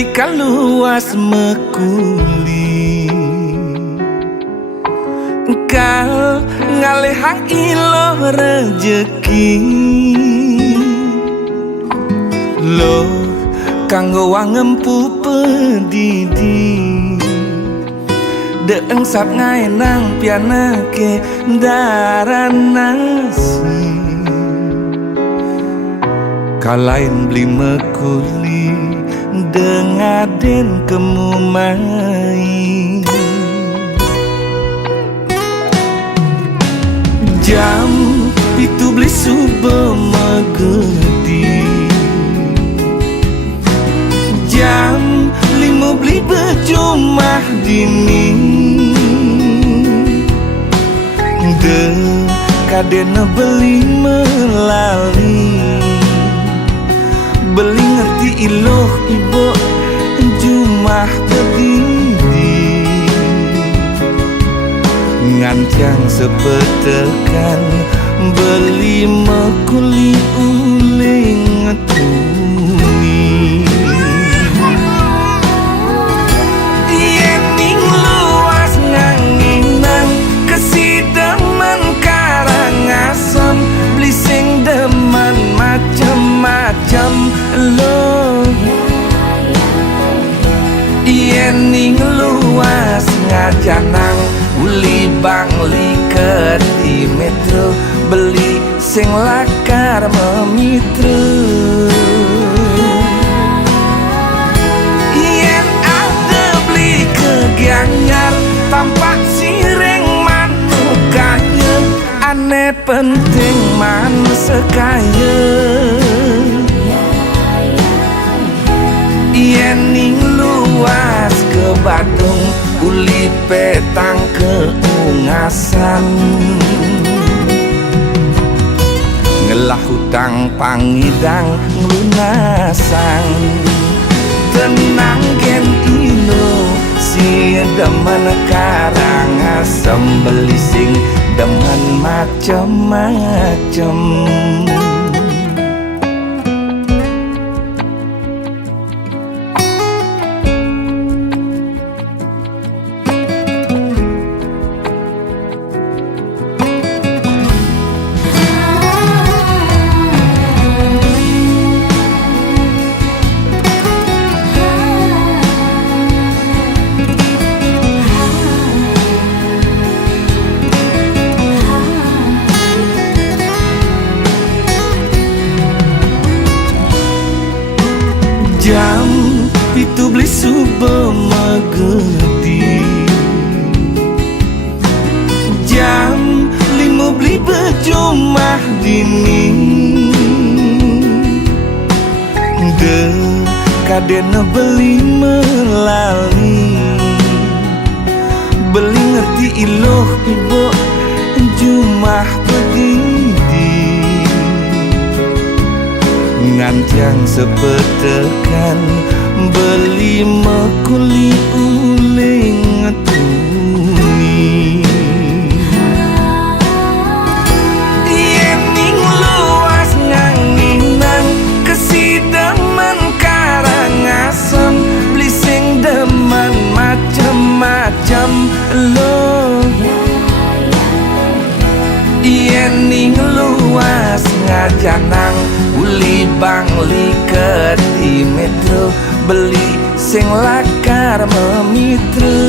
beli kaluas mekuli engkau ngalehang ilo rejeki lo kanggo wangempu pedidi deeng sap ngaenang pianake daran nasi kalain beli mekuli dengaden kemumai jam itu beli subuh megedi jam 5 beli berjumah dini de kadena beli melali beli ngerti iloh ibu jumah berdiri ngancang sepetekan beli mekuli uling tuni yening luas nganginang kesidemen karangasem beli sing demen macem-macem lo yening luas ngajanang uli bangli di metro beli sing lakar memitra yen ada beli kegianyar tampak sireng manukanya aneh penting man sekaya yening luas ke Badung uli petang keungasan ngelah hutang pangidang ngelunasang tenang gen ino si demen karangasem beli sing demen macem-macem jam itu beli subuh megedi jam 5 beli berjumah dini de kadena beli melali beli ngerti iloh ibu jumah pedidi ngancang sepetekan beli mekuli uling tuni yening luas nganginang kesidemen karangasem beli sing demen macem-macem lo yening luas ngajanang uli bangli di metro beli sing lakar memitra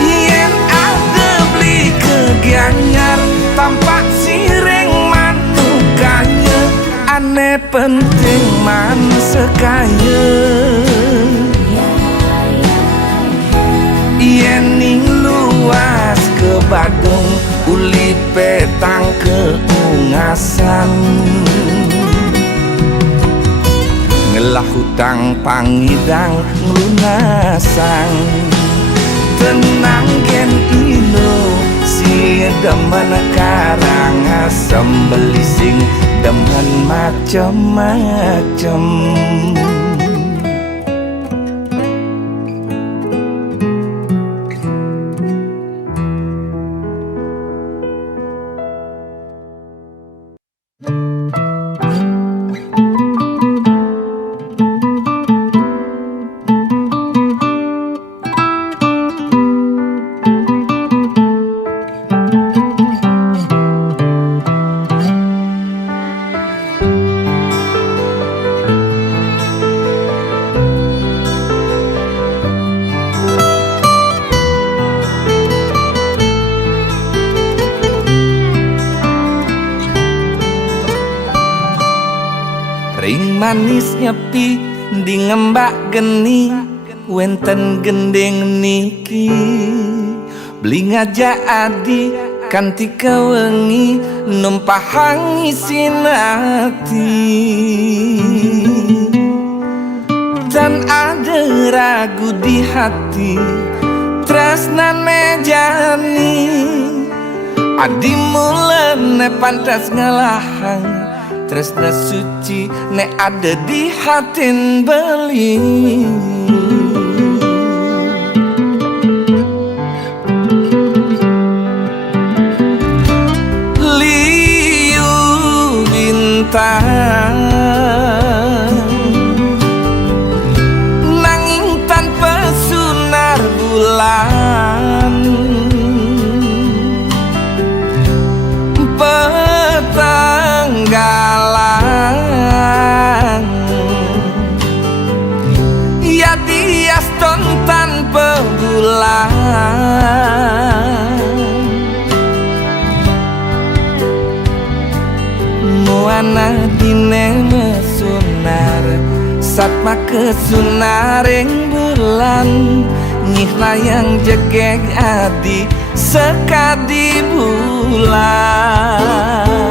yen ada beli kegianyar tampak sireng manukanya aneh penting man sekaya yening luas ke Badung uli petang keungasan ngelah hutang pangidang ngelunasang tenang gen ino si demen karangasem beli sing demen macem-macem manis nyepi di ngembak geni wenten gendeng niki beli ngajak adi kanti kewengi numpahang isin hati dan ada ragu di hati tresnane jani adi mulen ne pantas ngelahang tresna suci ne ada di hatin beli liu bintang nanging tanpa sunar bulan petanggalan ya diaston tanpa bulan muana dine mesunar satma kesunaring bulan nyih layang jegeg adi sekadi bulan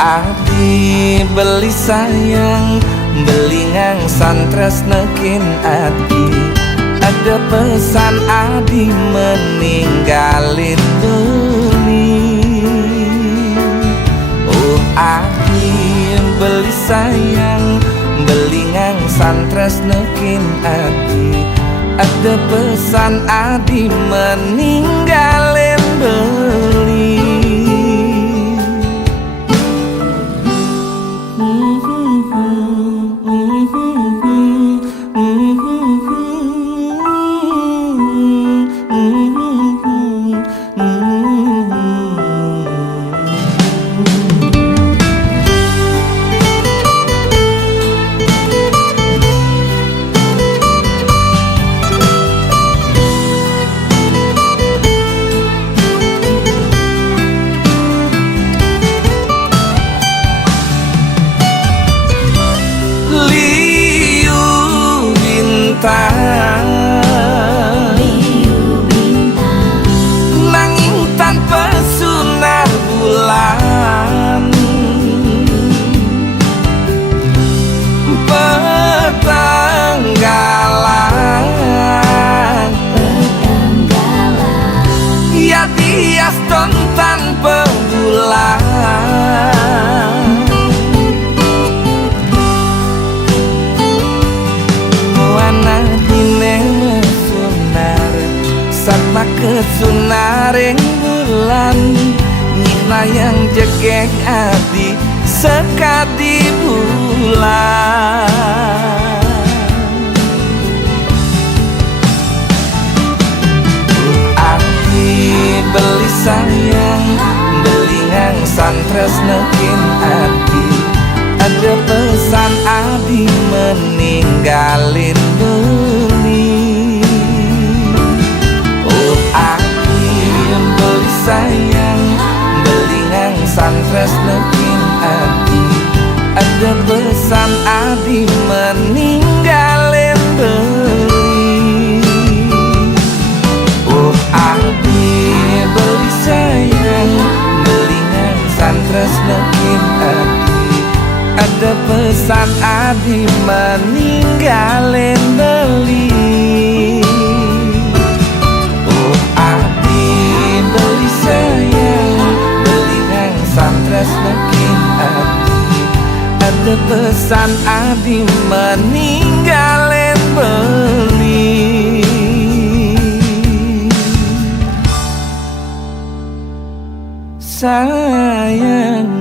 adi beli sayang beli ngang santres nekin adi ada pesan adi meninggalin bumi adi beli sayang beli ngang santres nekin adi ada pesan adi meninggalin beli nanging tanpa sunar bulan petanggalan ya diaston tanpa bulan satma kesunaring bulan nyih layang jegeg adi sekadi bulan adi beli sayang beli ngang santres nekin adi ada pesan adi meninggalin beli beli sayang beli ngang santres nekin adi ada pesan adi meninggalin beli adi beli sayang beli ngang santres nekin adi ada pesan adi meninggalin beli beli sayang beli ngang santres nekin adi ada pesan adi meninggalin beli sayang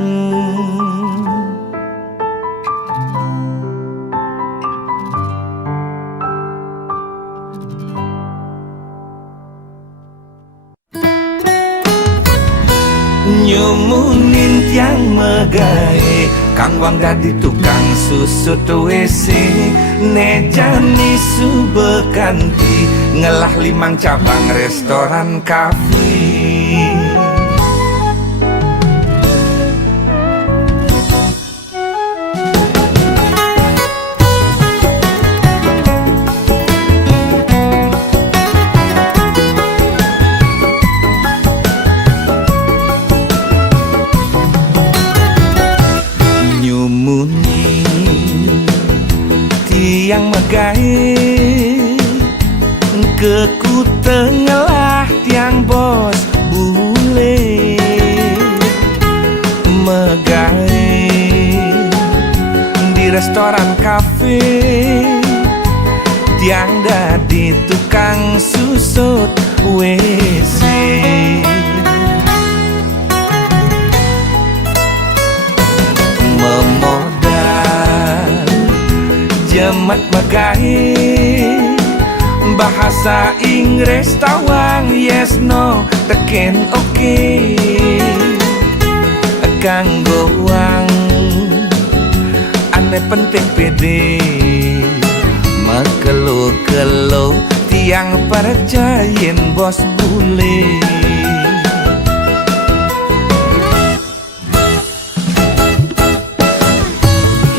nyumunin tiang megae kang wang dadi tukang susut WC nejani subekanti ngelah 5 cabang restoran kafe restoran kafe, tiang dadi tukang susut WC. Memodal jemat megai, bahasa Inggris tawang yes no teken oke. Kanggo wang ane penting pede, makelo-kelo tiang percayain bos bule.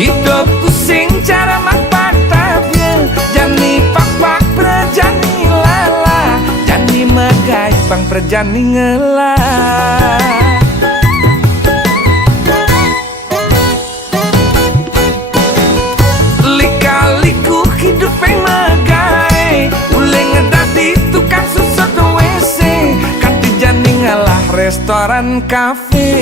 Hidupku sing cara mak patahnya, jani pak-pak perjani lala, jani megai pang perjani ngelah. Hidup yang megai, ule ngedadi tukang susut WC, kanti jani ngalah restoran kafe.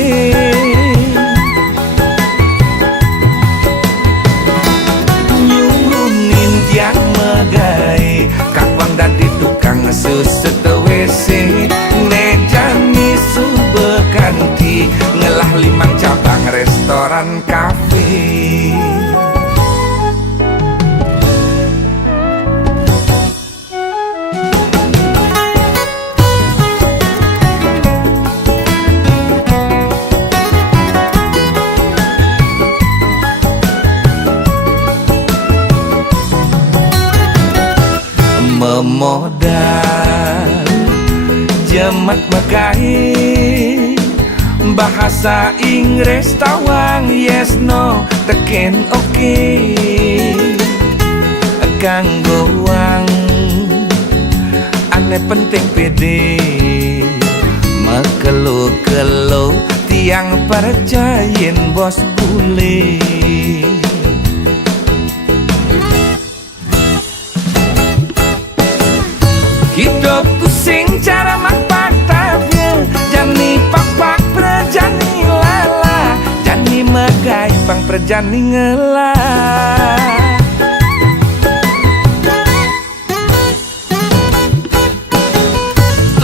Nyungunin tiang megai, kakwang dadi tukang susut WC, nejani sube kanti ngelah 5 cabang restoran kafe. Memodal jemat megai, bahasa Inggris tawang yes no teken oke. Kanggo wang ane penting pede, makelo-kelo tiang percayain bos bule. Hidupku sing cara mak patahnya, jani pak-pak perjani lala, jani megai pang perjani ngelah.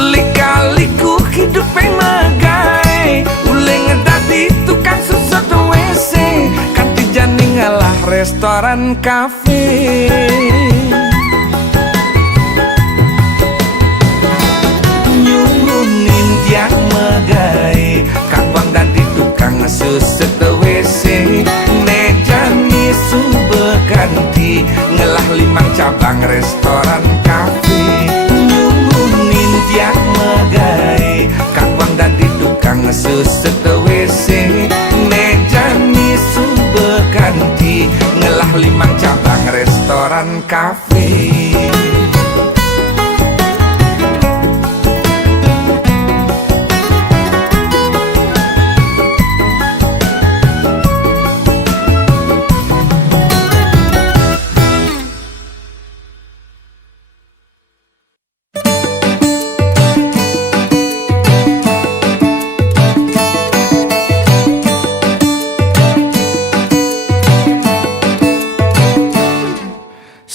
Lika-liku hidup yang megai, ule ngedadi tukang susut WC, kanti jani ngalah restoran kafe. Tiang megai, kakwang dadi tukang susut WC, nejani sube kanti ngelah 5 cabang restoran kafe. Nyungunin tiang megai, kakwang dadi tukang susut WC, nejani sube kanti ngelah 5 cabang restoran kafe.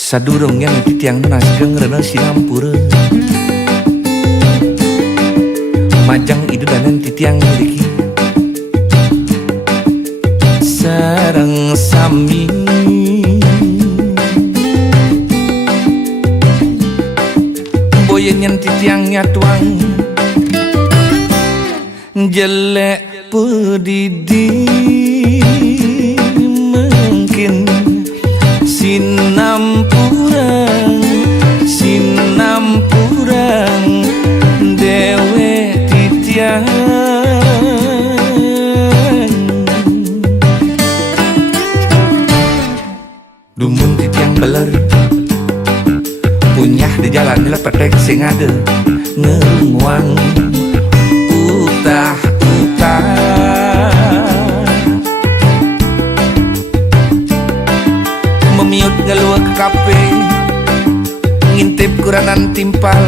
Sadurungnya nanti tiang nas gengrena sinampura, majang itu dan nanti tiang miliki sareng sami. Boyen nanti tiangnya tuang jelek pedidi, mungkin sinampurang dewe titian. Dumun titiang beler punyah di jalan lepetek sing ada ngeruang utah-utah. Memiut ngeluak ke kafe, ngintip kuranan timpal,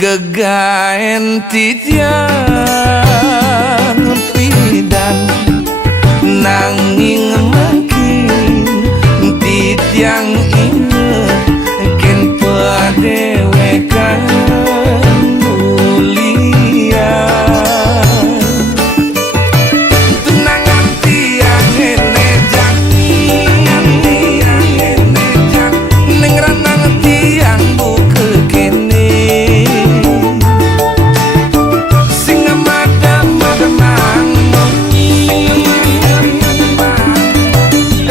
gegaen titian pidan nanging mungkin titiang inget ken padewekan mulia tunangan tiang ene jani ning ranang tiang buke kene sing madam-madamang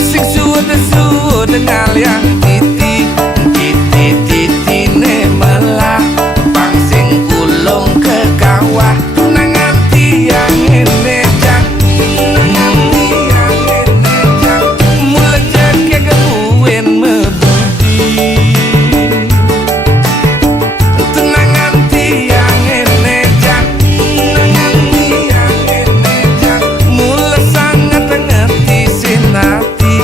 sing suwet-suwet ngaliang titi ne malah pang sing ulung ke kawah tunangan tiang ene jani mulai jake kebuwen mebudi tunangan tiang ene jani mulai sangat ngerti sinati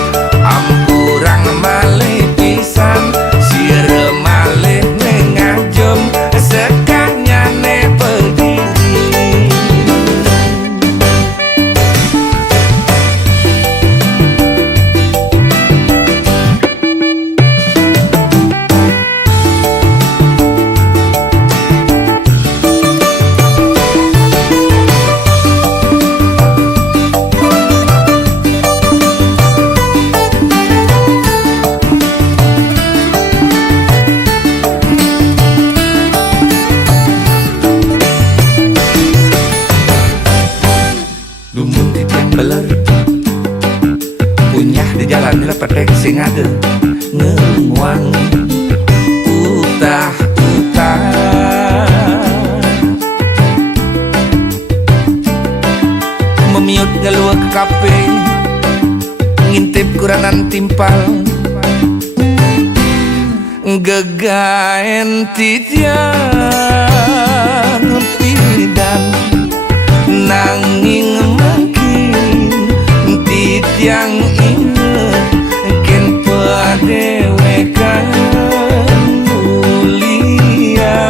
ampurang malih pisan sire malih ngajum sekanyane pedidi Dumun di tiang beler punyah di jalan lepedek sing ade ngemuang utah-utah memiut ngeluak ke kape ngintip kuranan timpal gegaen titiang pidan nanging mungkin titiang inget ken padewekan mulia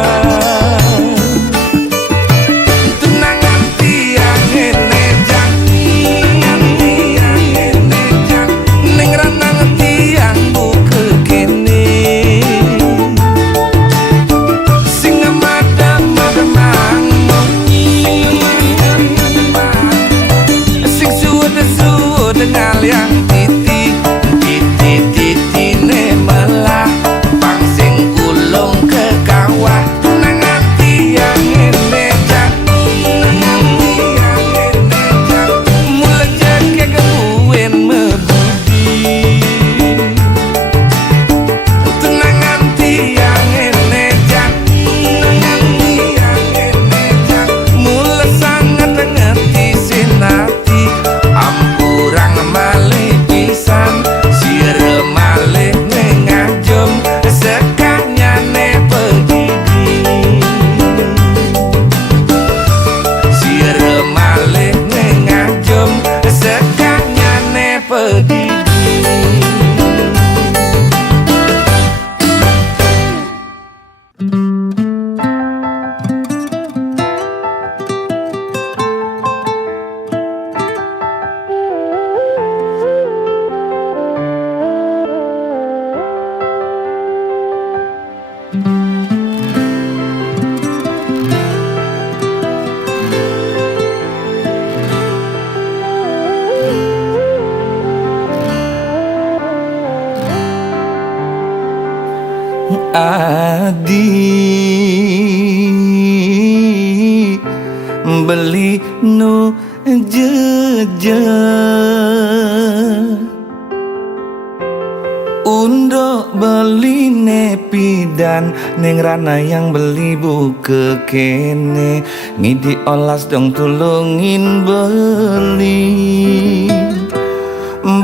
tunangan tiang ene jani ning ranang tiang buke kene sing madam-madamang sing suwet-suwet ngaliang titi ne malah pang sing ulung ke kawah tunangan tiang ene jani mulai jake kebuwen mebudi tunangan tiang ene jani mulai sangat ngerti sinati ampurang malih pisan sire malih ngajum sekanyane pedidi sire malih ngajum sekanyane pedidi Adi beli nu jeje undok beli nepidan neng rana yang beli buke kene ngidi olas dong tulungin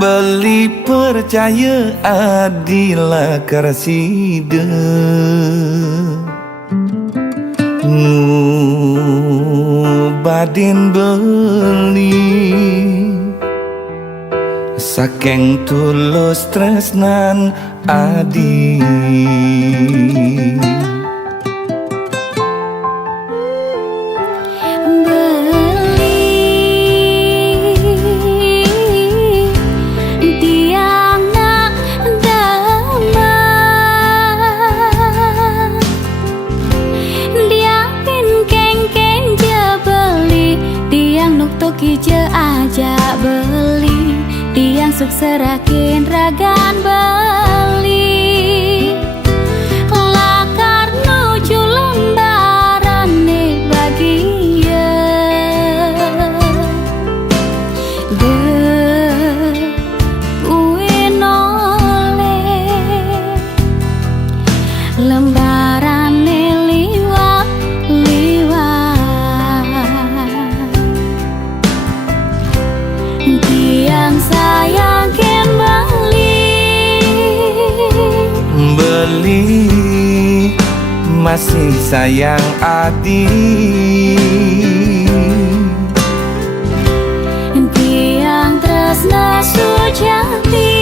beli percaya adila karside badin beli saking tulus tresnan adi beli lembarane liwat tiang sayang ken beli masih sayang adik tiang tresna sujati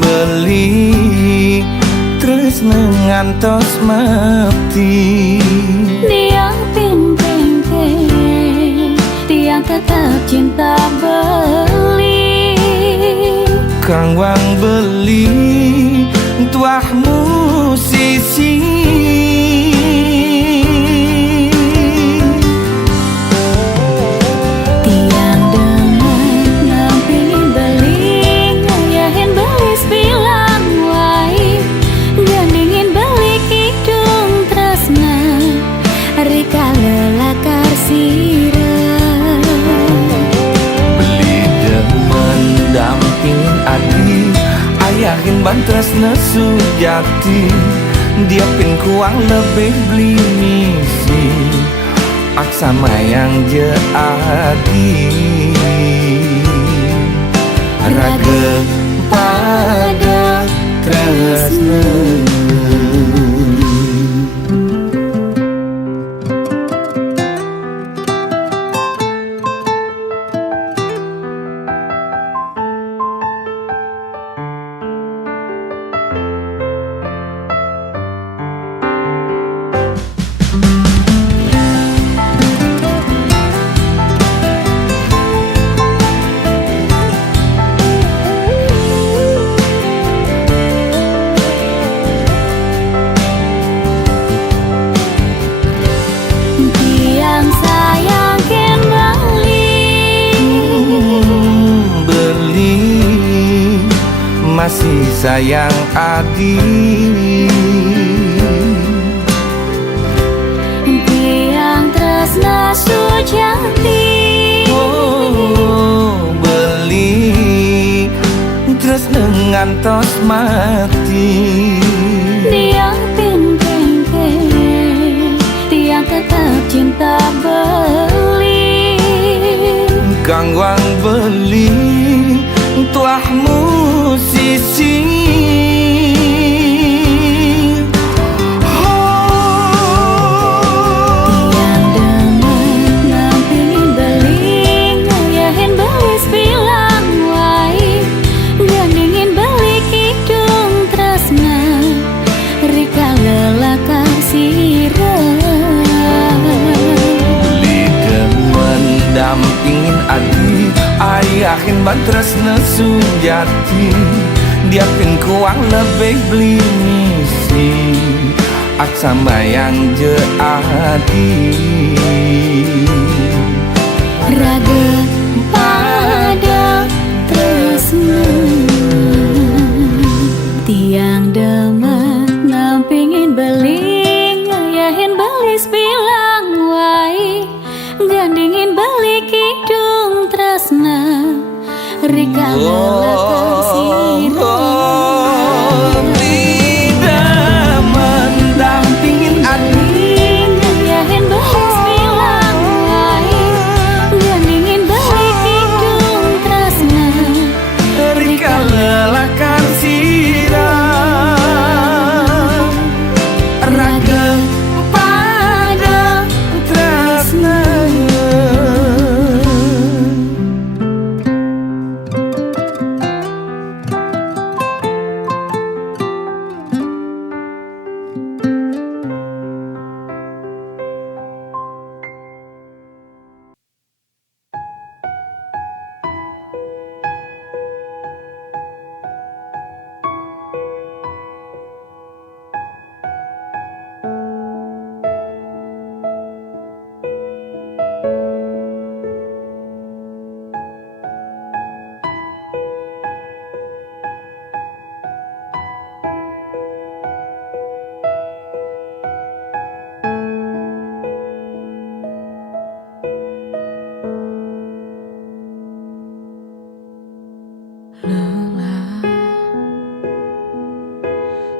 beli terus ngantos mati tiang ping tiang tetap cinta beli kang wang beli tuah musisi tiang dengan nampingin beli ngayahin beli bilang wai gandingin beli kidung tresna rika lelakar sirah beli demen dampingin adi ayahin bantres sujati dia pin kuang lebih beli misi aksama yang jadi raga pada tresna. tiang sayang ken beli masih sayang adik tiang tresna sujati beli terus ngantos mati tiang ping tiang tetap cinta beli kang wang beli tuah musisi tiang dengan nampingin beli ngayahin beli bilang wai gandingin beli kidung tresna rika lelakar sirah beli demen dampingin adi ayahin bantres sujati dia pin kuang lebih beli misi aksama yang jadi raga pada tresna tiang demen nampingin beli ngayahin beli bilang wai gandingin beli kidung tresna rika lelakar sirah tidak mendampingin adi ngayahin beli bilang wai gandingin beli kidung tresna rika lelakar sirah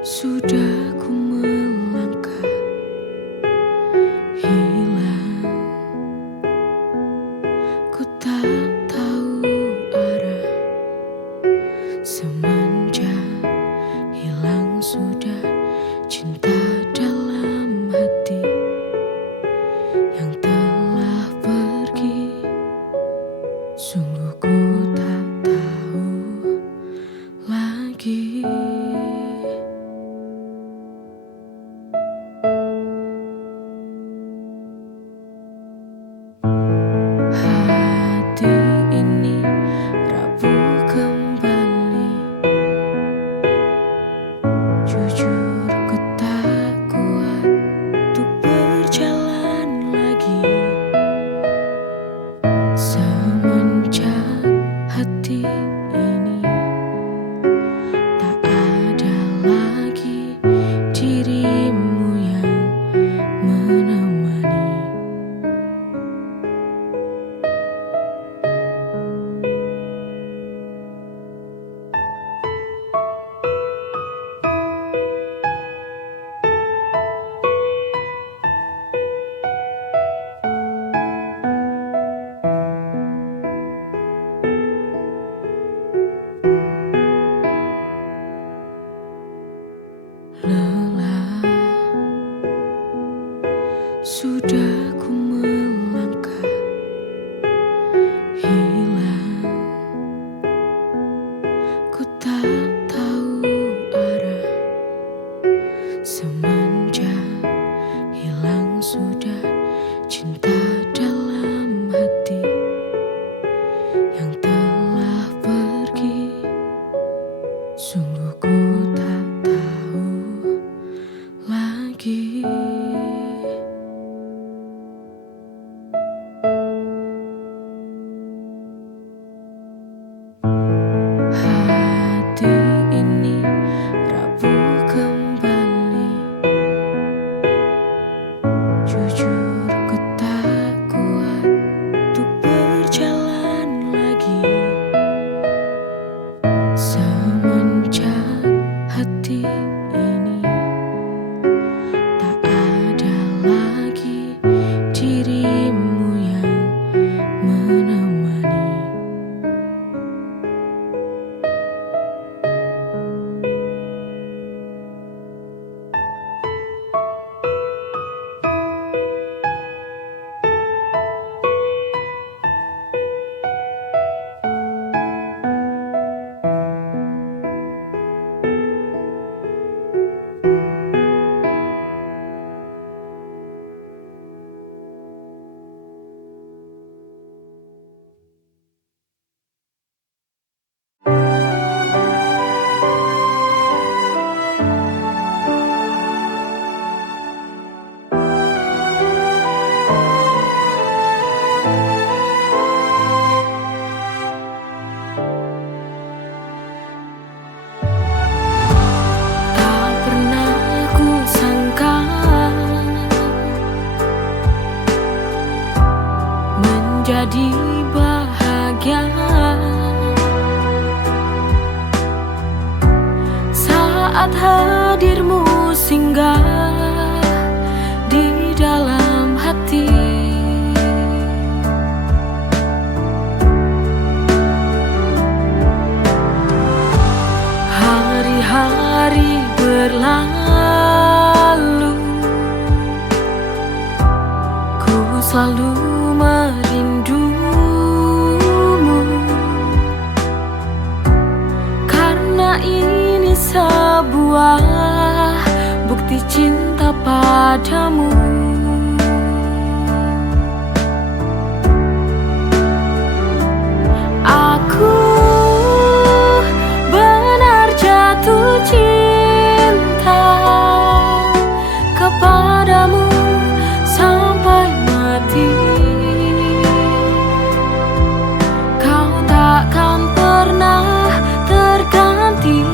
Sudah ku melangkah hilang, ku tak tahu arah. Semenjak hilang sudah cinta dalam hati yang telah pergi. Sungguh ku tak tahu lagi. Hati ini rapuh kembali. Jujur ku tak kuat untuk berjalan lagi. Semenjak hati ini tak ada lagi dirimu yang menemani. Lelah, sudah ku melangkah hilang, ku tak tahu arah. Semenjak hilang sudah cinta dalam hati yang telah pergi. Sungguh ku tak tahu lagi. Hati ini rapuh kembali. Jujur ku tak kuat untuk berjalan lagi. Semenjak hati ini tak ada lagi dirimu yang menemani. Tak pernah ku sangka menjadi bahagia saat hadirmu singgah di dalam hati. Hari-hari berlalu, ku selalu merindumu, karena ini sebuah bukti cinta padamu. Aku benar jatuh cinta kepadamu sampai mati. Kau takkan pernah terganti.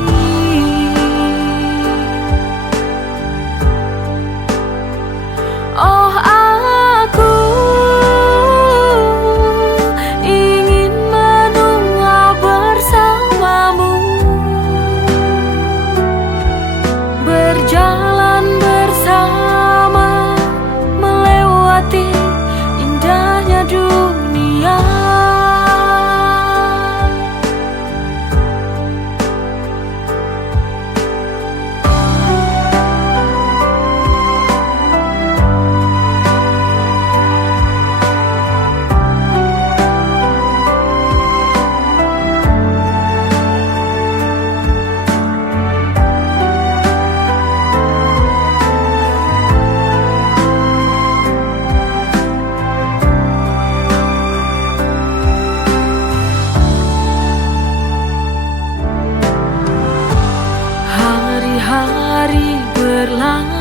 hari berlalu,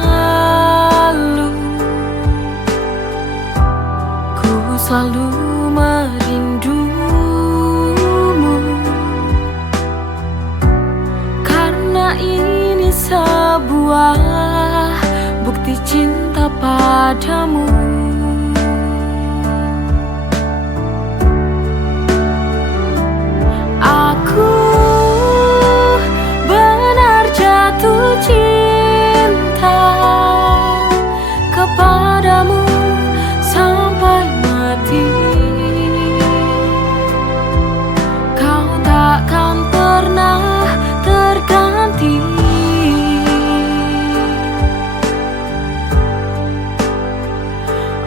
ku selalu merindumu, karena ini sebuah bukti cinta padamu. Aku benar jatuh cinta kepadamu sampai mati. Kau takkan pernah terganti.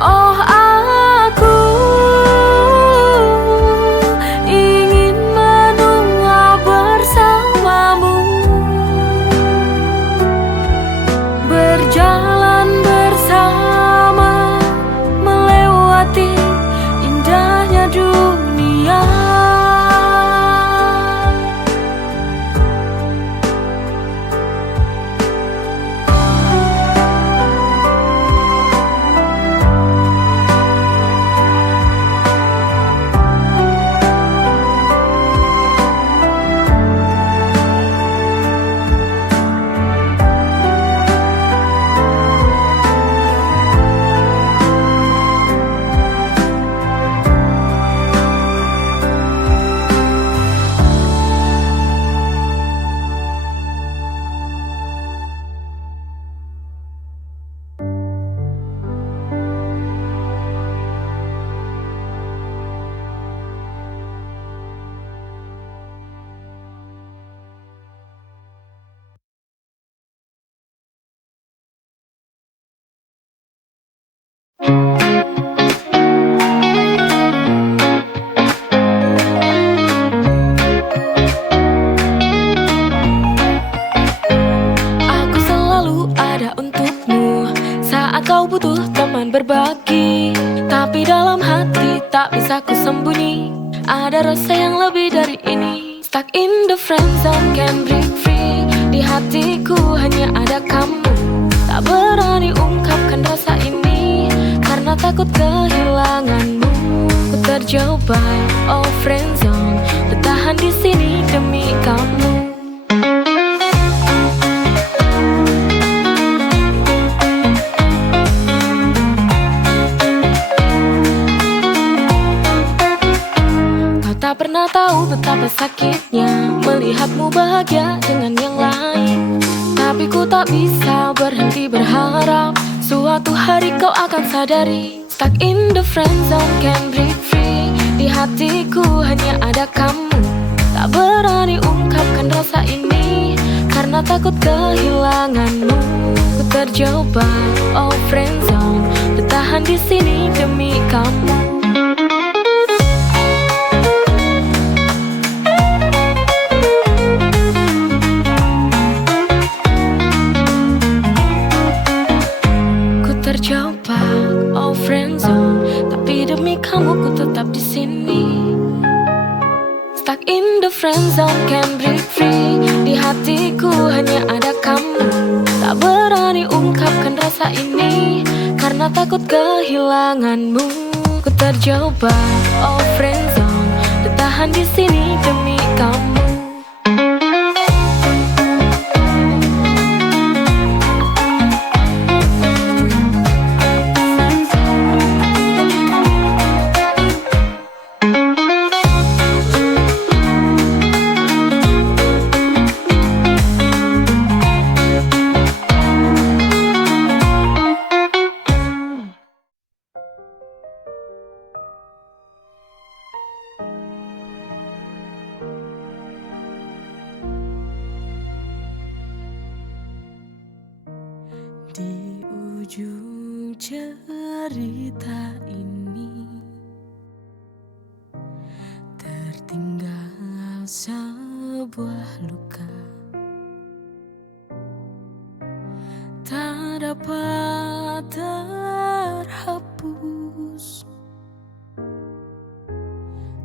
Oh, aku ingin menua bersamamu, berjalan bersama, melewati indahnya dunia. Aku selalu ada untukmu saat kau butuh teman berbagi. Tapi dalam hati tak bisa ku sembunyi, ada rasa yang lebih dari ini. Stuck in the friend zone, can't break free. Di hatiku hanya ada kamu. Tak berani ungkapkan rasa ini karena takut kehilanganmu. Ku terjebak, oh friend zone, bertahan di sini demi kamu. Tak pernah tahu betapa sakitnya melihatmu bahagia dengan yang lain. Tapi ku tak bisa berhenti berharap suatu hari kau akan sadari. Stuck in the friend zone, can't break free. Di hatiku hanya ada kamu. Tak berani ungkapkan rasa ini karena takut kehilanganmu. Ku terjebak, oh friend zone, bertahan di sini demi kamu. Terjebak, oh friend zone, tapi demi kamu ku tetap di sini. Stuck in the friend zone, can't break free. Di hatiku hanya ada kamu. Tak berani ungkapkan rasa ini karena takut kehilanganmu. Ku terjebak, oh friend zone, bertahan di sini demi kamu. Di ujung cerita ini tertinggal sebuah luka, tak dapat terhapus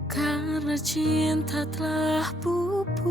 karena cinta telah pupus.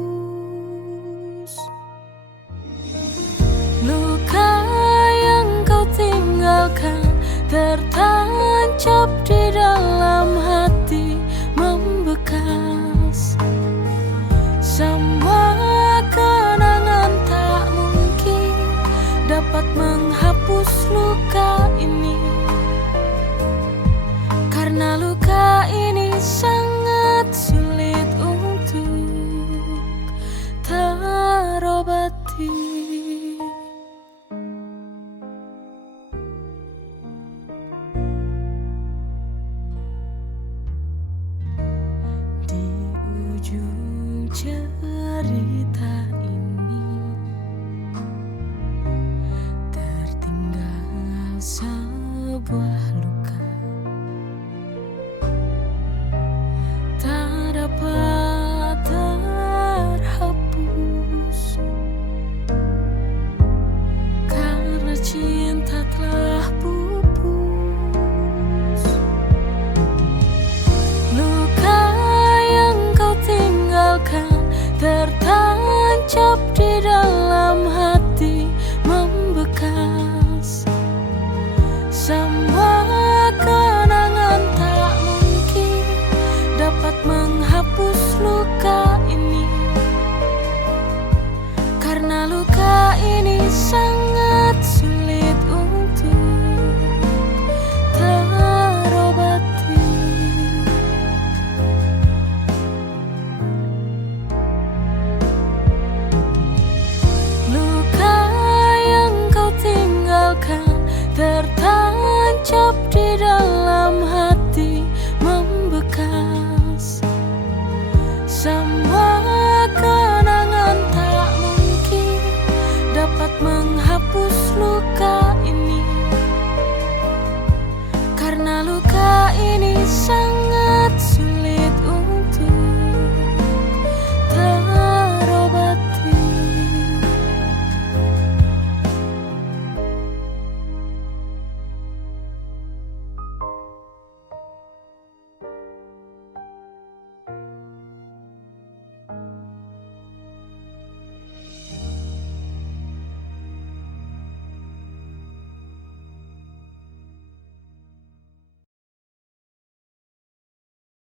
mengapa